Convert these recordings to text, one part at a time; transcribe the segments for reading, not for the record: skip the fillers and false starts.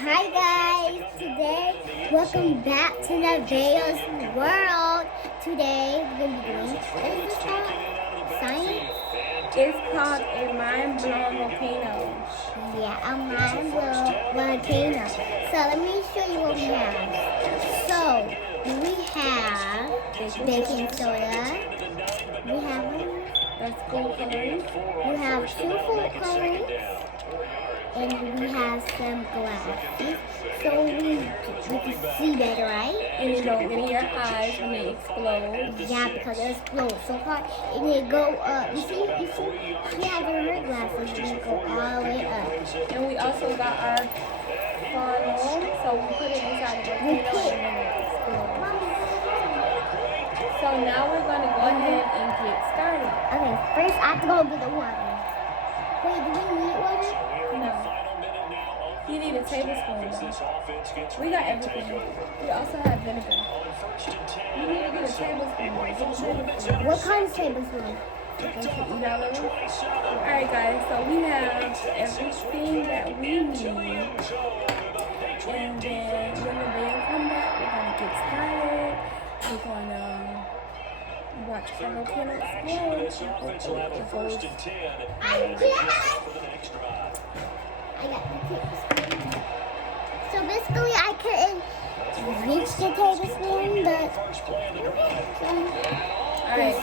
Hi guys, today, welcome back to Nevaeh's world. Today we're going to be doing, what is this called? Science? It's called a mind-blown volcano. Yeah, a mind-blown volcano. So let me show you what we have. So, we have baking soda. We have, That's food coloring. we have 2 food colorings. And we have some glasses, so we can see better, right? And you don't get in your eyes when they explode. Yeah, because it explodes so hard, and they go up. You see, she has on her glasses, and they go all the way up. And we also got our funnel, so we put it inside the volcano and then it explodes. So now we're going to go ahead and get started. Okay, first I have to go get the water. Wait, do we need water? No. You need a tablespoon. We got everything. We also have vinegar. You need to get a tablespoon. What kind of tablespoon? Alright guys, so we have everything that we need. And then when the band come back, we're going to get started. We're going to watch our volcano explode. I got the tablespoon. So basically, I couldn't reach the tablespoon, but Alright,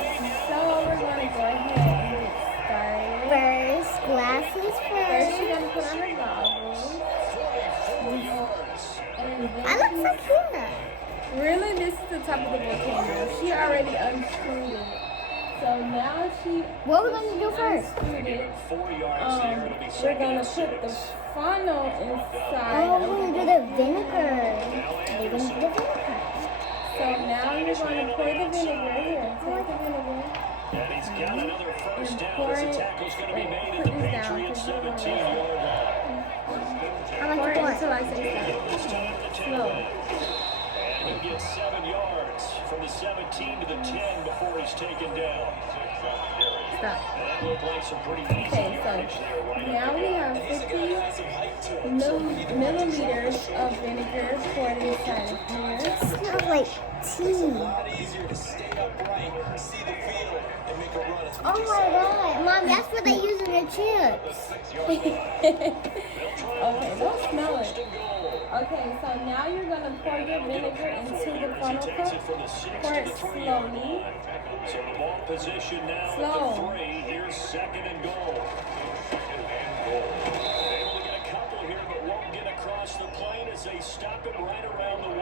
so we're going to go ahead and get started. First, glasses First, first. you're going to put on her goggles. I look so cute. Really, this is the top of the volcano. She already unscrewed it. So now What are we going to do first? we're going to put the funnel inside. Oh, we're going to do the vinegar. We're going to do the vinegar. So now you're going to pour the vinegar here. Take the vinegar And he's got another first and down pour as it. the tackle's going to be made Put at the this down. Patriots Pour 17-yard line. How much it more? until I say stop. Slow. He'll get 7 yards from the 17 to the 10 before he's taken down. Stop. That looked like some pretty easy Okay, yardage so there. now we have 50 milliliters of vinegar poured inside of here. It smells like tea. Easier to stay upright, see the field, and make a run. Oh my god. Mom, that's what they use in the chips. Okay, don't smell it. Okay, so now you're going to pour your vinegar into the funnel cup. Pour it slowly. So the ball position now Slow. at the 3. Here's second and goal. Able to get a couple here, but won't get across the plane as they stop him right around the 1.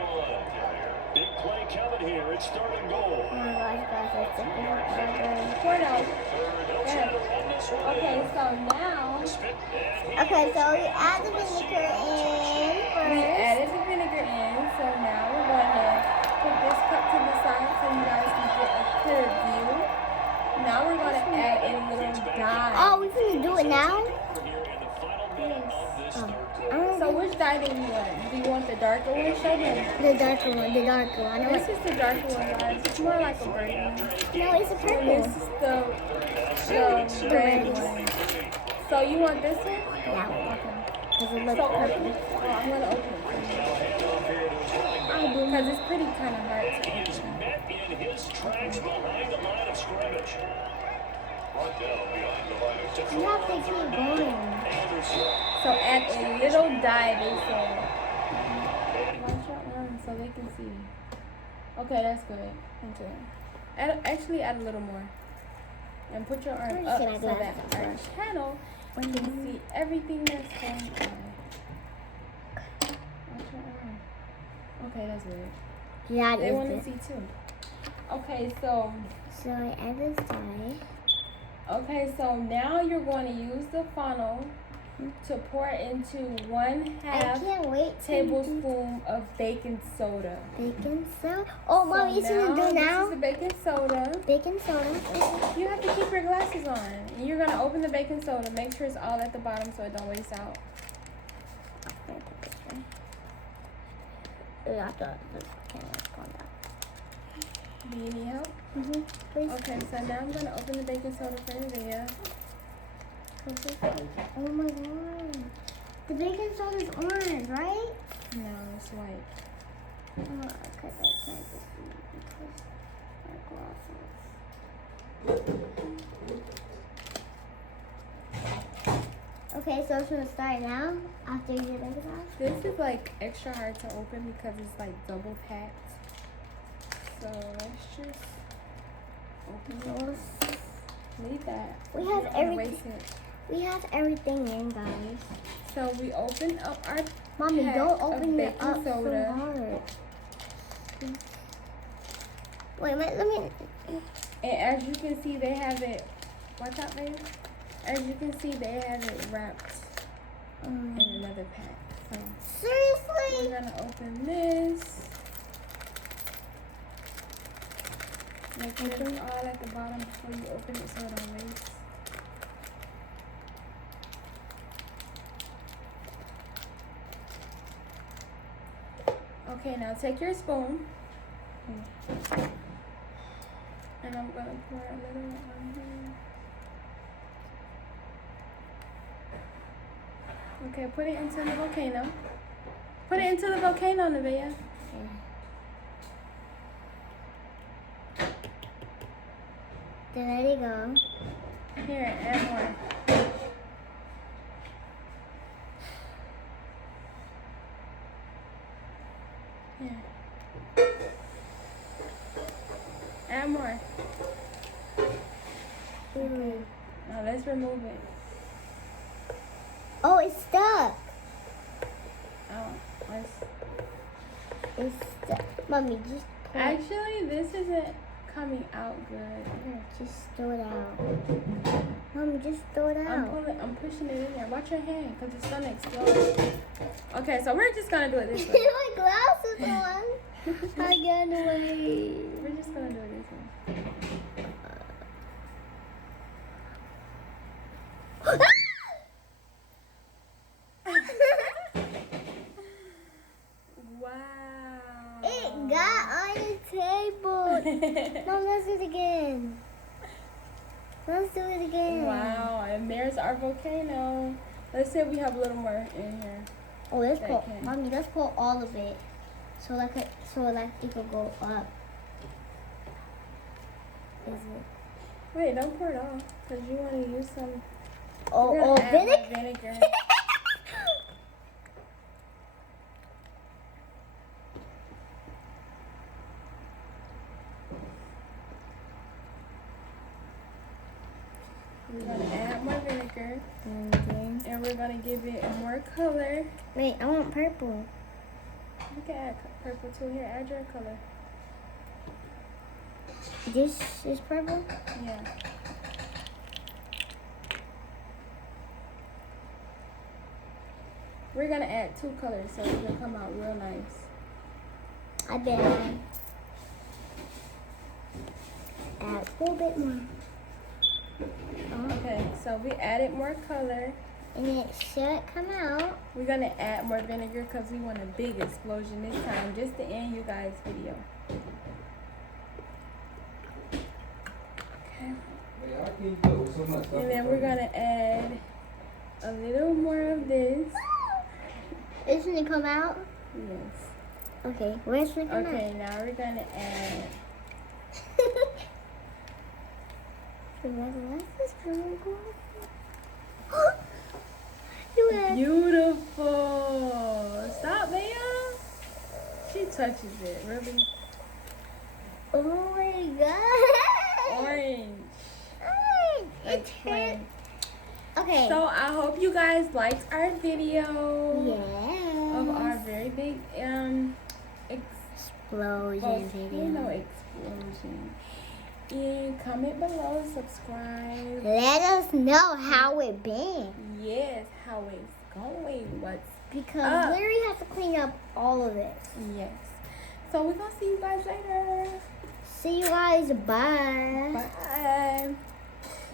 Big play coming here. It's third and goal. Oh my gosh, guys, that's so good. Pour it out. They'll try to run this one Okay, in. so now Okay, so we add the vinegar in we first. added the vinegar in. So now we're going to put this cup to the side so you guys can get a clear view. Now we're going to add a little dye. Oh, we can do it now? Here in the final minute of this third quarter. So which dye do you want? Do you want the darker one? Show them. The darker one, the darker one. I don't This is the darker one, guys. It's more like a burgundy. want, no, it's a And purple. this is the red one. So you want this one? Yeah, because it looks So purple. I'm gonna open it for you because it's pretty kind of hard to He is open. met in his tracks behind the line of scrimmage. Brought down behind the line of You scrimmage. have to keep going. Anderson. So add a little dye, they said. Watch your arm so they can see. Okay, that's good. That's good. Actually, add a little more. And put your arm Where up should I so go? that our channel can see everything that's going on. Watch your arm. Okay, that's good. Yeah, They want to it is. see too. Okay, so So I add this dye. so now you're going to use the funnel to pour into 1/2 I can't wait to tablespoon of baking soda. baking soda. Oh, Mom, you should do This now. is the baking soda. Baking soda. You have to keep your glasses on. And you're gonna open the baking soda. Make sure it's all at the bottom so it don't waste out. I thought this camera's going down. Do you need help? Please. Okay, so now I'm gonna open the baking soda for you there. Oh my god. The baking soda is orange, right? No, it's white. Oh, because I can't just see because my glasses. Okay, so it's gonna start now after you get the glass. This is like extra hard to open because it's like double packed. So let's just open it. Leave that. We You have don't wanna everything. waste it. We have everything in, guys. So we open up our Mommy, pack don't of open it baking up so soda. hard. Wait, let me. And as you can see, they have it. Watch out, baby. As you can see, they have it wrapped in another pack. So Seriously? we're gonna open this. Make sure it's all at the bottom before you open it so it don't waste. Okay, now take your spoon. And I'm gonna pour a little on here. Okay, put it into the volcano. Put it into the volcano, Nevaeh. Then let it go. Here, add more. Here. Add more. Okay. Now let's remove it. Oh, it's stuck. Oh, let's. It's stuck. Mommy, just pull it. Actually, this isn't coming out good. Here, just throw it out. Mommy, just throw it out. I'm pushing it in there. Watch your hand, cause it's gonna explode. Okay, so we're just gonna do it this way. My glasses on. I got away. We're just gonna do it this way. Wow. It got on the table. Mom, let's do it again. Let's do it again. Wow, and there's our volcano. Let's say we have a little more in here. Oh, let's That pull. can. Mommy, let's pull all of it. So like it could go up. Is it? Wait, don't pour it all, cause you want to use some. Oh, We're gonna add vinegar. more vinegar. We're gonna add more vinegar, and we're gonna give it more color. Wait, I want purple. You can add purple too. Here, add your color. This is purple? Yeah. We're gonna add 2 colors so it's gonna come out real nice. I bet add a little bit more. Okay, so we added more color. And it should come out. We're gonna add more vinegar because we want a big explosion this time, just to end you guys' video. Okay. And then we're gonna add a little more of this. Isn't it come out? Yes. Okay, where's it come Okay, now we're gonna add. Beautiful. Stop, Leah. She touches it. Really? Oh my god. Orange. It's plain. Okay. So I hope you guys liked our video of yeah. our very big Explosion video. explosion. And comment below, subscribe. Let us know how it been. Yes, how it's going, what's Because up. Larry has to clean up all of it. Yes. So we're gonna see you guys later. See you guys. Bye. Bye.